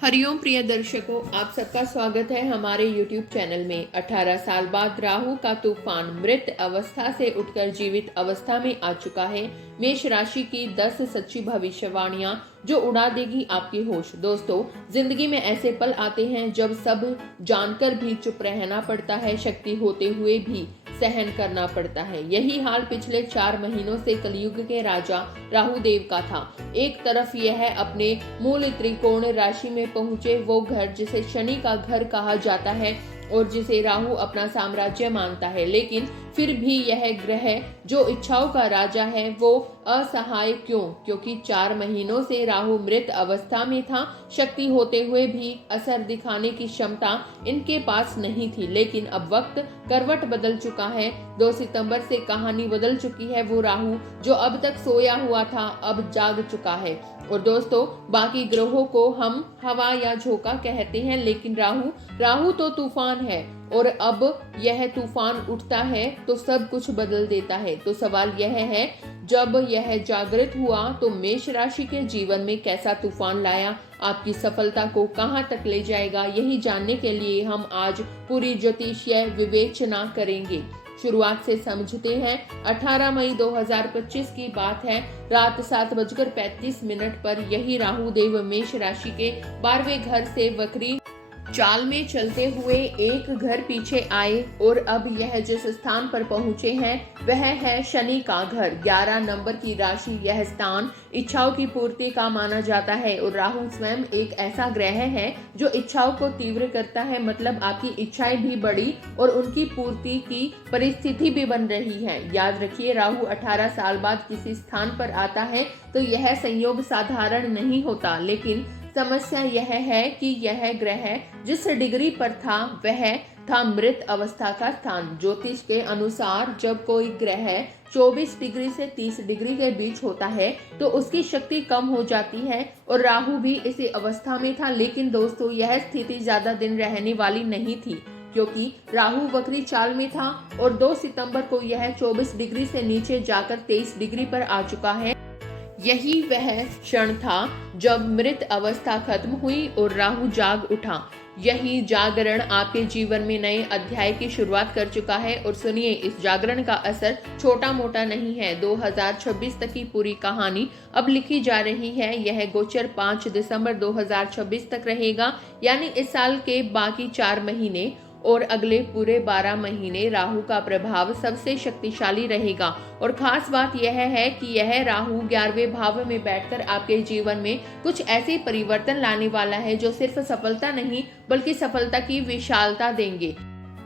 हरिओम प्रिय दर्शकों, आप सबका स्वागत है हमारे YouTube चैनल में। 18 साल बाद राहु का तूफान मृत अवस्था से उठकर जीवित अवस्था में आ चुका है। मेष राशि की 10 सच्ची भविष्यवाणियां जो उड़ा देगी आपकी होश। दोस्तों, जिंदगी में ऐसे पल आते हैं जब सब जानकर भी चुप रहना पड़ता है, शक्ति होते हुए भी सहन करना पड़ता है। यही हाल पिछले 4 महीनों से कलयुग के राजा राहु देव का था। एक तरफ यह अपने मूल त्रिकोण राशि में पहुंचे वो घर जिसे शनि का घर कहा जाता है और जिसे राहु अपना साम्राज्य मानता है, लेकिन फिर भी यह ग्रह जो इच्छाओं का राजा है वो असहाय क्यों? क्योंकि 4 महीनों से राहु मृत अवस्था में था। शक्ति होते हुए भी असर दिखाने की क्षमता इनके पास नहीं थी, लेकिन अब वक्त करवट बदल चुका है। 2 सितंबर से कहानी बदल चुकी है। वो राहु जो अब तक सोया हुआ था अब जाग चुका है। और दोस्तों, बाकी ग्रहों को हम हवा या झोंका कहते हैं, लेकिन राहु तो तूफान है और अब यह तूफान उठता है तो सब कुछ बदल देता है। तो सवाल यह है, जब यह जागृत हुआ तो मेष राशि के जीवन में कैसा तूफान लाया, आपकी सफलता को कहां तक ले जाएगा, यही जानने के लिए हम आज पूरी ज्योतिषीय विवेचना करेंगे। शुरुआत से समझते हैं। 18 मई 2025 की बात है। रात 7:35 पर यही राहु देव मेष राशि के 12वें घर से वक्री चाल में चलते हुए एक घर पीछे आए और अब यह जिस स्थान पर पहुंचे हैं वह है शनि का घर। 11 नंबर की राशि। यह स्थान इच्छाओं की पूर्ति का माना जाता है और राहु स्वयं एक ऐसा ग्रह है जो इच्छाओं को तीव्र करता है। मतलब आपकी इच्छाएं भी बढ़ी और उनकी पूर्ति की परिस्थिति भी बन रही है। याद रखिए, राहु 18 साल बाद किसी स्थान पर आता है तो यह संयोग साधारण नहीं होता, लेकिन समस्या यह है कि यह ग्रह जिस डिग्री पर था वह था मृत अवस्था का स्थान। ज्योतिष के अनुसार जब कोई ग्रह 24 डिग्री से 30 डिग्री के बीच होता है तो उसकी शक्ति कम हो जाती है और राहु भी इसी अवस्था में था। लेकिन दोस्तों, यह स्थिति ज्यादा दिन रहने वाली नहीं थी, क्योंकि राहु वक्री चाल में था और 2 सितंबर को यह 24 डिग्री से नीचे जाकर 23 डिग्री पर आ चुका है। यही वह क्षण था जब मृत अवस्था खत्म हुई और राहु जाग उठा। यही जागरण आपके जीवन में नए अध्याय की शुरुआत कर चुका है। और सुनिए, इस जागरण का असर छोटा मोटा नहीं है। 2026 तक की पूरी कहानी अब लिखी जा रही है। यह गोचर 5 दिसंबर 2026 तक रहेगा, यानी इस साल के बाकी 4 महीने और अगले पूरे 12 महीने राहु का प्रभाव सबसे शक्तिशाली रहेगा। और खास बात यह है कि यह राहु 11वें भाव में बैठकर आपके जीवन में कुछ ऐसे परिवर्तन लाने वाला है जो सिर्फ सफलता नहीं बल्कि सफलता की विशालता देंगे।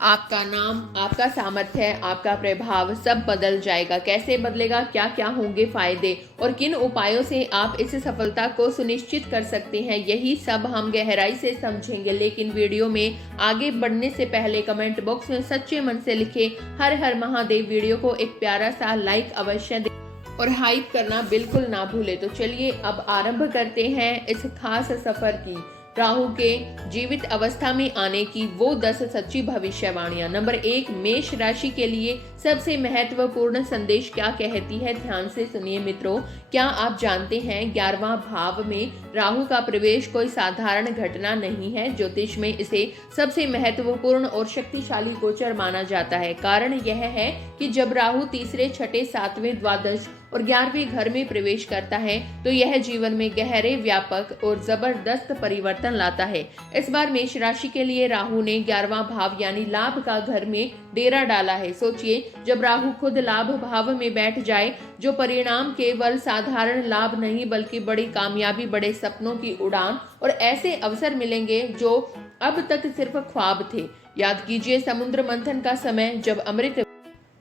आपका नाम, आपका सामर्थ्य, आपका प्रभाव सब बदल जाएगा। कैसे बदलेगा, क्या क्या होंगे फायदे और किन उपायों से आप इस सफलता को सुनिश्चित कर सकते हैं, यही सब हम गहराई से समझेंगे। लेकिन वीडियो में आगे बढ़ने से पहले कमेंट बॉक्स में सच्चे मन से लिखे हर हर महादेव वीडियो को एक प्यारा सा लाइक अवश्य दें और हाइप करना बिल्कुल ना भूले। तो चलिए अब आरंभ करते हैं इस खास सफर की। राहु के जीवित अवस्था में आने की वो 10 सच्ची भविष्यवाणियां। नंबर 1, मेष राशि के लिए सबसे महत्वपूर्ण संदेश क्या कहती है, ध्यान से सुनिए मित्रों। क्या आप जानते हैं 11वां भाव में राहु का प्रवेश कोई साधारण घटना नहीं है। ज्योतिष में इसे सबसे महत्वपूर्ण और शक्तिशाली गोचर माना जाता है। कारण यह है कि जब राहु तीसरे, छठे, 7वें, द्वादश और 11वें घर में प्रवेश करता है तो यह जीवन में गहरे, व्यापक और जबरदस्त परिवर्तन लाता है। इस बार मेष राशि के लिए राहु ने 11वां भाव यानी लाभ का घर में डेरा डाला है। सोचिए, जब राहु खुद लाभ भाव में बैठ जाए, जो परिणाम केवल साधारण लाभ नहीं बल्कि बड़ी कामयाबी, बड़े सपनों की उड़ान और ऐसे अवसर मिलेंगे जो अब तक सिर्फ ख्वाब थे। याद कीजिए, समुद्र मंथन का समय जब अमृत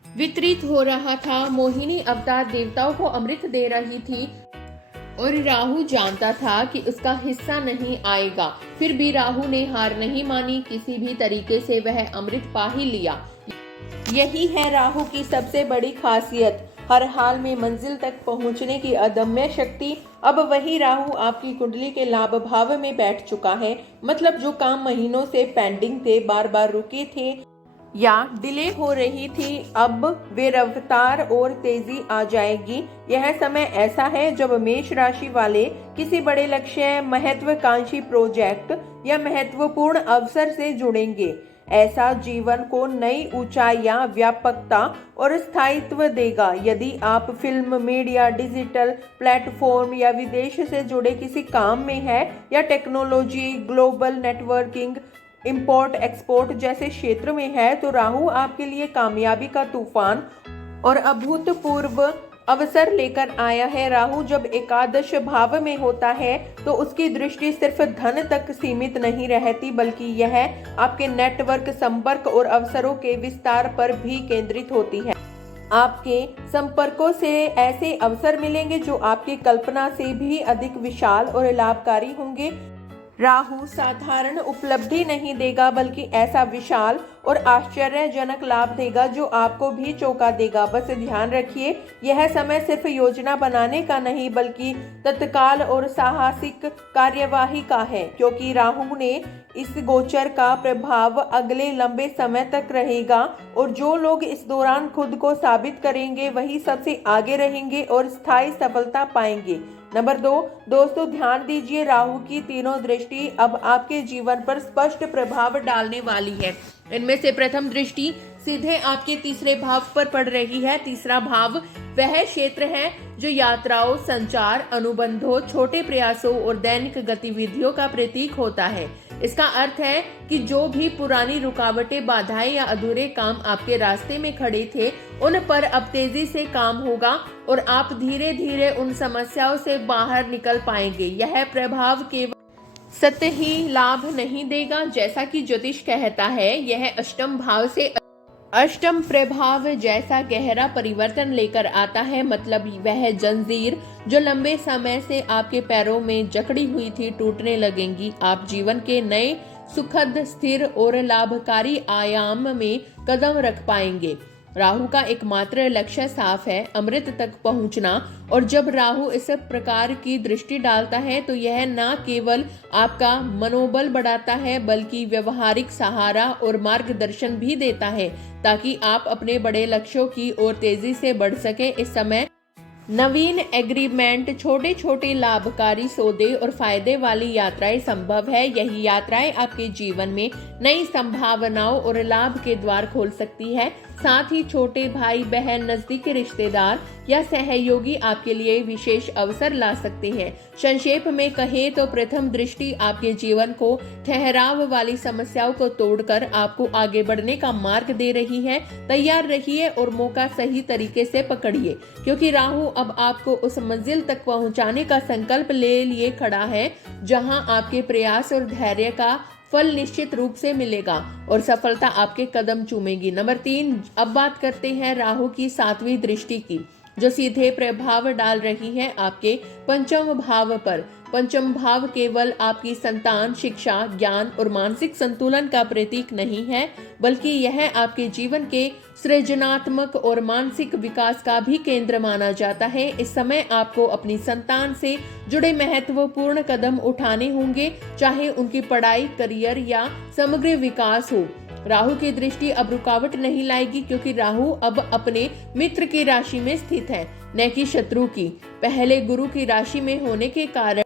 वितरित हो रहा था, मोहिनी अवतार देवताओं को अमृत दे रही थी और राहु जानता था कि उसका हिस्सा नहीं आएगा। फिर भी राहु ने हार नहीं मानी, किसी भी तरीके से वह अमृत पा ही लिया। यही है राहु की सबसे बड़ी खासियत, हर हाल में मंजिल तक पहुंचने की अदम्य शक्ति। अब वही राहु आपकी कुंडली के लाभ भाव में बैठ चुका है। मतलब जो काम महीनों से पेंडिंग थे, बार बार रुके थे या डिले हो रही थी, अब वे रफ्तार और तेजी आ जाएगी। यह समय ऐसा है जब मेष राशि वाले किसी बड़े लक्ष्य, महत्वाकांक्षी प्रोजेक्ट या महत्वपूर्ण अवसर से जुड़ेंगे। ऐसा जीवन को नई ऊंचाइयां, व्यापकता और स्थायित्व देगा। यदि आप फिल्म, मीडिया, डिजिटल प्लेटफॉर्म या विदेश से जुड़े किसी काम में हैं या technology, global networking, import export जैसे क्षेत्र में है, तो राहु आपके लिए कामयाबी का तूफान और अभूतपूर्व अवसर लेकर आया है। राहु जब एकादश भाव में होता है तो उसकी दृष्टि सिर्फ धन तक सीमित नहीं रहती, बल्कि यह आपके नेटवर्क, संपर्क और अवसरों के विस्तार पर भी केंद्रित होती है। आपके संपर्कों से ऐसे अवसर मिलेंगे जो आपकी कल्पना से भी अधिक विशाल और लाभकारी होंगे। राहु साधारण उपलब्धि नहीं देगा, बल्कि ऐसा विशाल और आश्चर्यजनक लाभ देगा जो आपको भी चौंका देगा। बस ध्यान रखिए, यह समय सिर्फ योजना बनाने का नहीं, बल्कि तत्काल और साहसिक कार्यवाही का है, क्योंकि राहु ने इस गोचर का प्रभाव अगले लंबे समय तक रहेगा और जो लोग इस दौरान खुद को साबित करेंगे वही सबसे आगे रहेंगे और स्थायी सफलता पाएंगे। नंबर 2, दोस्तों ध्यान दीजिए, राहु की तीनों दृष्टि अब आपके जीवन पर स्पष्ट प्रभाव डालने वाली है। इनमें से प्रथम दृष्टि सीधे आपके तीसरे भाव पर पड़ रही है। तीसरा भाव वह क्षेत्र है जो यात्राओं, संचार, अनुबंधों, छोटे प्रयासों और दैनिक गतिविधियों का प्रतीक होता है। इसका अर्थ है कि जो भी पुरानी रुकावटें, बाधाएं या अधूरे काम आपके रास्ते में खड़े थे, उन पर अब तेजी से काम होगा और आप धीरे धीरे उन समस्याओं से बाहर निकल पाएंगे। यह प्रभाव केवल सतही लाभ नहीं देगा, जैसा कि ज्योतिष कहता है, यह अष्टम भाव से अष्टम प्रभाव जैसा गहरा परिवर्तन लेकर आता है। मतलब वह जंजीर जो लंबे समय से आपके पैरों में जकड़ी हुई थी, टूटने लगेंगी। आप जीवन के नए, सुखद, स्थिर और लाभकारी आयाम में कदम रख पाएंगे। राहु का एकमात्र लक्ष्य साफ है, अमृत तक पहुंचना। और जब राहु इस प्रकार की दृष्टि डालता है तो यह न केवल आपका मनोबल बढ़ाता है, बल्कि व्यवहारिक सहारा और मार्गदर्शन भी देता है, ताकि आप अपने बड़े लक्ष्यों की ओर तेजी से बढ़ सके। इस समय नवीन एग्रीमेंट, छोटे छोटे लाभकारी सौदे और फायदे वाली यात्राएं संभव है। यही यात्राएं आपके जीवन में नई संभावनाओं और लाभ के द्वार खोल सकती है। साथ ही छोटे भाई बहन, नजदीकी रिश्तेदार या सहयोगी आपके लिए विशेष अवसर ला सकते हैं। संक्षेप में कहें तो प्रथम दृष्टि आपके जीवन को ठहराव वाली समस्याओं को तोड़कर आपको आगे बढ़ने का मार्ग दे रही है। तैयार रहिए और मौका सही तरीके से पकड़िए, क्योंकि राहु अब आपको उस मंजिल तक पहुंचाने का संकल्प ले लिए खड़ा है जहां आपके प्रयास और धैर्य का फल निश्चित रूप से मिलेगा और सफलता आपके कदम चूमेगी। नंबर 3, अब बात करते हैं राहु की 7वीं दृष्टि की, जो सीधे प्रभाव डाल रही है आपके पंचम भाव पर। पंचम भाव केवल आपकी संतान, शिक्षा, ज्ञान और मानसिक संतुलन का प्रतीक नहीं है, बल्कि यह आपके जीवन के सृजनात्मक और मानसिक विकास का भी केंद्र माना जाता है। इस समय आपको अपनी संतान से जुड़े महत्वपूर्ण कदम उठाने होंगे, चाहे उनकी पढ़ाई, करियर या समग्र विकास हो। राहु की दृष्टि अब रुकावट नहीं लाएगी, क्योंकि राहु अब अपने मित्र की राशि में स्थित है, न कि शत्रु की। पहले गुरु की राशि में होने के कारण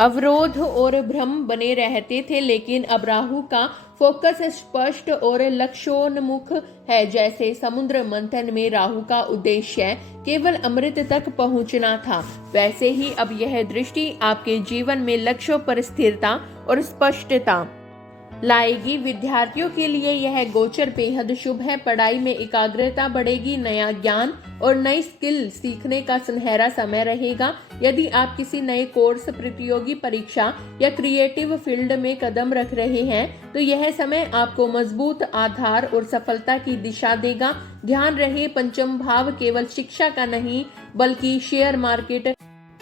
अवरोध और भ्रम बने रहते थे, लेकिन अब राहु का फोकस स्पष्ट और लक्ष्योन्मुख है। जैसे समुद्र मंथन में राहु का उद्देश्य केवल अमृत तक पहुंचना था, वैसे ही अब यह दृष्टि आपके जीवन में लक्ष्यों पर स्थिरता और स्पष्टता लाएगी। विद्यार्थियों के लिए यह गोचर बेहद शुभ है। पढ़ाई में एकाग्रता बढ़ेगी, नया ज्ञान और नई स्किल सीखने का सुनहरा समय रहेगा। यदि आप किसी नए कोर्स, प्रतियोगी परीक्षा या क्रिएटिव फील्ड में कदम रख रहे हैं, तो यह समय आपको मजबूत आधार और सफलता की दिशा देगा। ध्यान रहे, पंचम भाव केवल शिक्षा का नहीं, बल्कि शेयर मार्केट,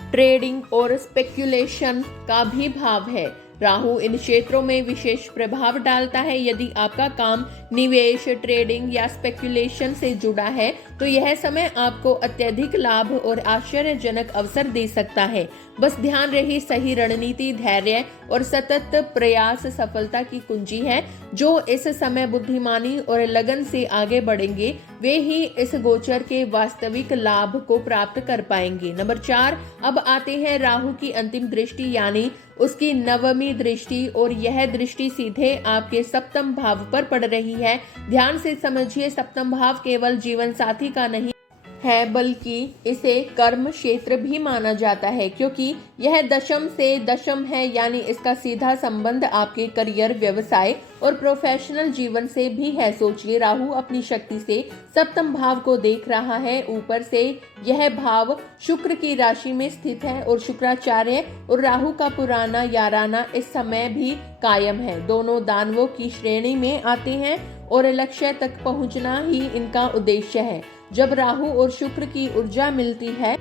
ट्रेडिंग और स्पेक्यूलेशन का भी भाव है। राहु इन क्षेत्रों में विशेष प्रभाव डालता है। यदि आपका काम निवेश, ट्रेडिंग या स्पेकुलेशन से जुड़ा है तो यह समय आपको अत्यधिक लाभ और आश्चर्यजनक अवसर दे सकता है। बस ध्यान रहे, सही रणनीति, धैर्य और सतत प्रयास सफलता की कुंजी है। जो इस समय बुद्धिमानी और लगन से आगे बढ़ेंगे वे ही इस गोचर के वास्तविक लाभ को प्राप्त कर पाएंगे। नंबर 4, अब आते हैं राहु की अंतिम दृष्टि यानी उसकी 9वीं दृष्टि, और यह दृष्टि सीधे आपके सप्तम भाव पर पड़ रही है। ध्यान से समझिए, सप्तम भाव केवल जीवन साथी का नहीं है बल्कि इसे कर्म क्षेत्र भी माना जाता है, क्योंकि यह दशम से दशम है, यानी इसका सीधा संबंध आपके करियर, व्यवसाय और प्रोफेशनल जीवन से भी है। सोचिए, राहु अपनी शक्ति से सप्तम भाव को देख रहा है। ऊपर से यह भाव शुक्र की राशि में स्थित है और शुक्राचार्य और राहु का पुराना याराना इस समय भी कायम है। दोनों दानवों की श्रेणी में आते हैं और लक्ष्य तक पहुंचना ही इनका उद्देश्य है। जब राहु और शुक्र की ऊर्जा मिलती है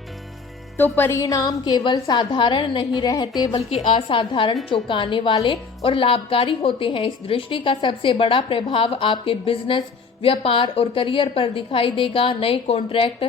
तो परिणाम केवल साधारण नहीं रहते बल्कि असाधारण, चौंकाने वाले और लाभकारी होते हैं। इस दृष्टि का सबसे बड़ा प्रभाव आपके बिजनेस, व्यापार और करियर पर दिखाई देगा। नए कॉन्ट्रैक्ट,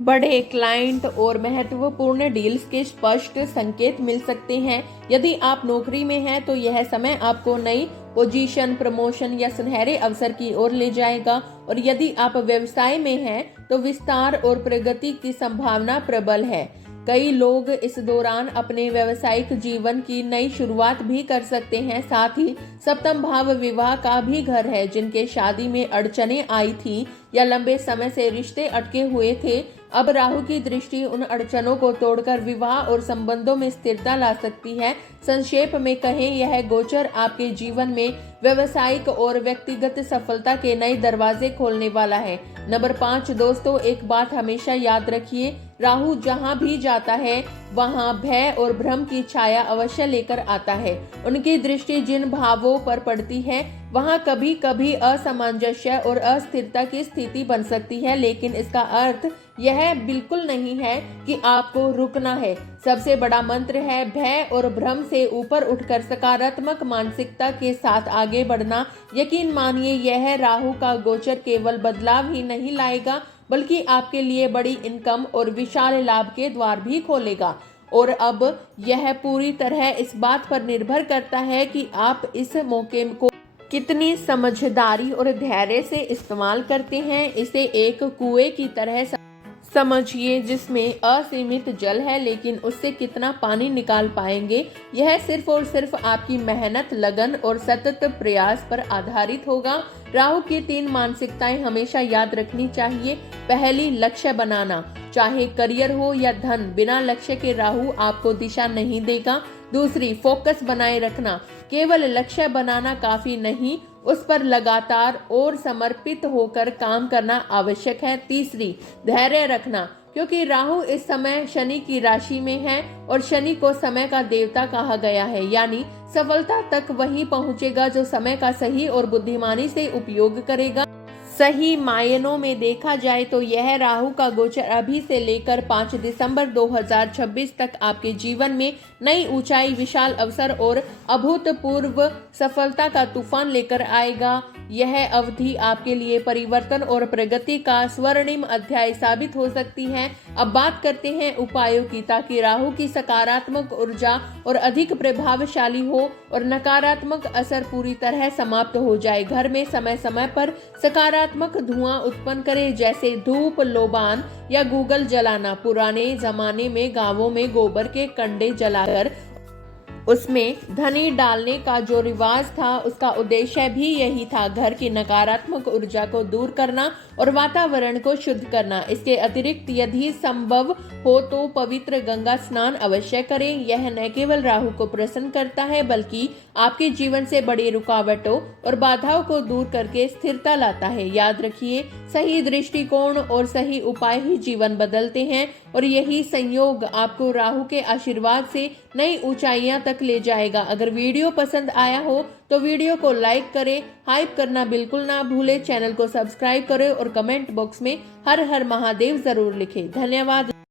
बड़े क्लाइंट और महत्वपूर्ण डील्स के स्पष्ट संकेत मिल सकते हैं। यदि आप नौकरी में हैं तो यह समय आपको नई पोजीशन, प्रमोशन या सुनहरे अवसर की ओर ले जाएगा, और यदि आप व्यवसाय में हैं तो विस्तार और प्रगति की संभावना प्रबल है। कई लोग इस दौरान अपने व्यावसायिक जीवन की नई शुरुआत भी कर सकते हैं। साथ ही सप्तम भाव विवाह का भी घर है। जिनके शादी में अड़चनें आई थी या लंबे समय से रिश्ते अटके हुए थे, अब राहु की दृष्टि उन अड़चनों को तोड़कर विवाह और संबंधों में स्थिरता ला सकती है। संक्षेप में कहें, यह गोचर आपके जीवन में व्यवसायिक और व्यक्तिगत सफलता के नए दरवाजे खोलने वाला है। नंबर 5, दोस्तों, एक बात हमेशा याद रखिए, राहु जहां भी जाता है वहां भय और भ्रम की छाया अवश्य लेकर आता है। उनकी दृष्टि जिन भावों पर पड़ती है वहां कभी कभी असामंजस्य और अस्थिरता की स्थिति बन सकती है, लेकिन इसका अर्थ यह बिल्कुल नहीं है कि आपको रुकना है। सबसे बड़ा मंत्र है भय और भ्रम से ऊपर उठकर सकारात्मक मानसिकता के साथ आगे बढ़ना। यकीन मानिए, यह राहु का गोचर केवल बदलाव ही नहीं लाएगा बल्कि आपके लिए बड़ी इनकम और विशाल लाभ के द्वार भी खोलेगा। और अब यह पूरी तरह इस बात पर निर्भर करता है कि आप इस मौके को कितनी समझदारी और धैर्य से इस्तेमाल करते हैं। इसे एक कुएं की तरह समझिए जिसमें असीमित जल है, लेकिन उससे कितना पानी निकाल पाएंगे यह सिर्फ और सिर्फ आपकी मेहनत, लगन और सतत प्रयास पर आधारित होगा। राहु की 3 मानसिकताएं हमेशा याद रखनी चाहिए। पहली, लक्ष्य बनाना, चाहे करियर हो या धन, बिना लक्ष्य के राहु आपको दिशा नहीं देगा। दूसरी, फोकस बनाए रखना, केवल लक्ष्य बनाना काफी नहीं, उस पर लगातार और समर्पित होकर काम करना आवश्यक है। तीसरी, धैर्य रखना, क्योंकि राहु इस समय शनि की राशि में है और शनि को समय का देवता कहा गया है, यानी सफलता तक वही पहुंचेगा जो समय का सही और बुद्धिमानी से उपयोग करेगा। सही मायनों में देखा जाए तो यह राहु का गोचर अभी से लेकर 5 दिसंबर 2026 तक आपके जीवन में नई ऊंचाई, विशाल अवसर और अभूतपूर्व सफलता का तूफान लेकर आएगा। यह अवधि आपके लिए परिवर्तन और प्रगति का स्वर्णिम अध्याय साबित हो सकती है। अब बात करते हैं उपायों की, ताकि राहु की सकारात्मक ऊर्जा और अधिक प्रभावशाली हो और नकारात्मक असर पूरी तरह समाप्त हो जाए। घर में समय समय पर सकारात्मक धुआं उत्पन्न करें, जैसे धूप, लोबान या गूगल जलाना। पुराने जमाने में गांवों में गोबर के कंडे जलाकर उसमें धनी डालने का जो रिवाज था उसका उद्देश्य भी यही था, घर की नकारात्मक ऊर्जा को दूर करना और वातावरण को शुद्ध करना। इसके अतिरिक्त यदि संभव हो तो पवित्र गंगा स्नान अवश्य करें। यह न केवल राहु को प्रसन्न करता है बल्कि आपके जीवन से बड़ी रुकावटों और बाधाओं को दूर करके स्थिरता लाता है। याद रखिए, सही दृष्टिकोण और सही उपाय ही जीवन बदलते हैं और यही संयोग आपको राहु के आशीर्वाद से नई ऊंचाइयां तक ले जाएगा। अगर वीडियो पसंद आया हो तो वीडियो को लाइक करें, हाइप करना बिल्कुल ना भूलें, चैनल को सब्सक्राइब करें और कमेंट बॉक्स में हर हर महादेव जरूर लिखें। धन्यवाद।